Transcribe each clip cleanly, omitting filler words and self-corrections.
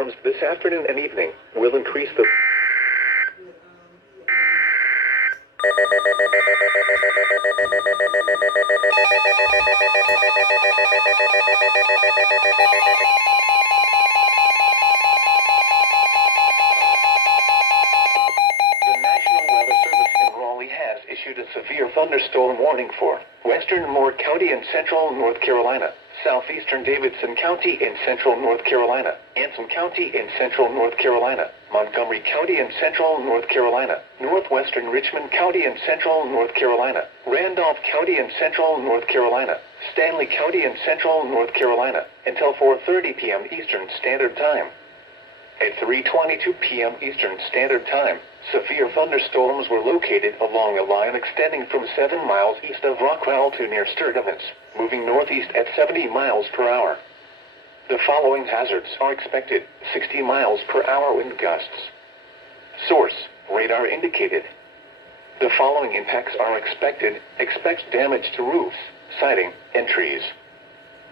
thunderstorms this afternoon and evening will increase the has issued a severe thunderstorm warning for western Moore County in central North Carolina, southeastern Davidson County in central North Carolina, Anson County in central North Carolina, Montgomery County in central North Carolina, northwestern Richmond County in central North Carolina, Randolph County in central North Carolina, Stanley County in central North Carolina, until 4:30 p.m. Eastern Standard Time. At 3:22 p.m. Eastern Standard Time, severe thunderstorms were located along a line extending from 7 miles east of Rockwell to near Sturtevant, moving northeast at 70 miles per hour. The following hazards are expected: 60 miles per hour wind gusts. Source: radar indicated. The following impacts are expected: expect damage to roofs, siding, and trees.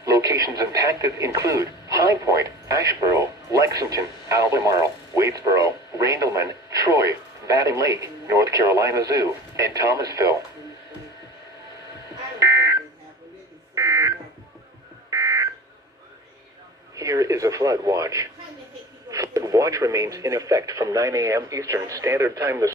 Locations impacted include High Point, Asheboro, Lexington, Albemarle, Wadesboro, Randleman, Troy, Baton Lake, North Carolina Zoo, and Thomasville. Here is a flood watch. Flood watch remains in effect from 9 a.m. Eastern Standard Time this